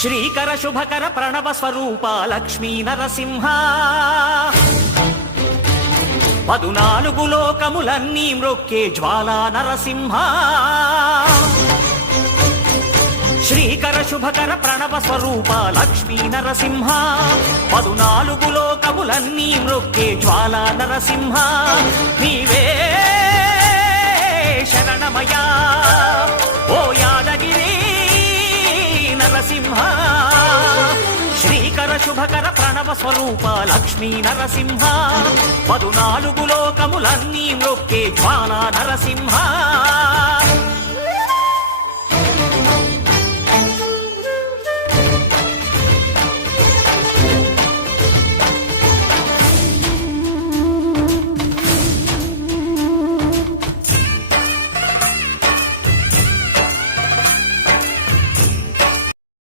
శ్రీకర శుభకర ప్రణవ స్వరూప లక్ష్మీ నరసింహ 14 లోకములన్నీ మ్రొక్కే జ్వాలా నరసింహ శ్రీకర శుభకర ప్రణవ స్వరూప లక్ష్మీ నరసింహ 14 లోకములన్నీ మ్రొక్కే జ్వాలా నరసింహ నీవే శరణమయా ఓ యాదగిరి నరసింహ శ్రీకర శుభకర ప్రణవ స్వరూప లక్ష్మీ నరసింహ 14 లోకములన్నీ మ్రొక్కే జ్వాలా నరసింహ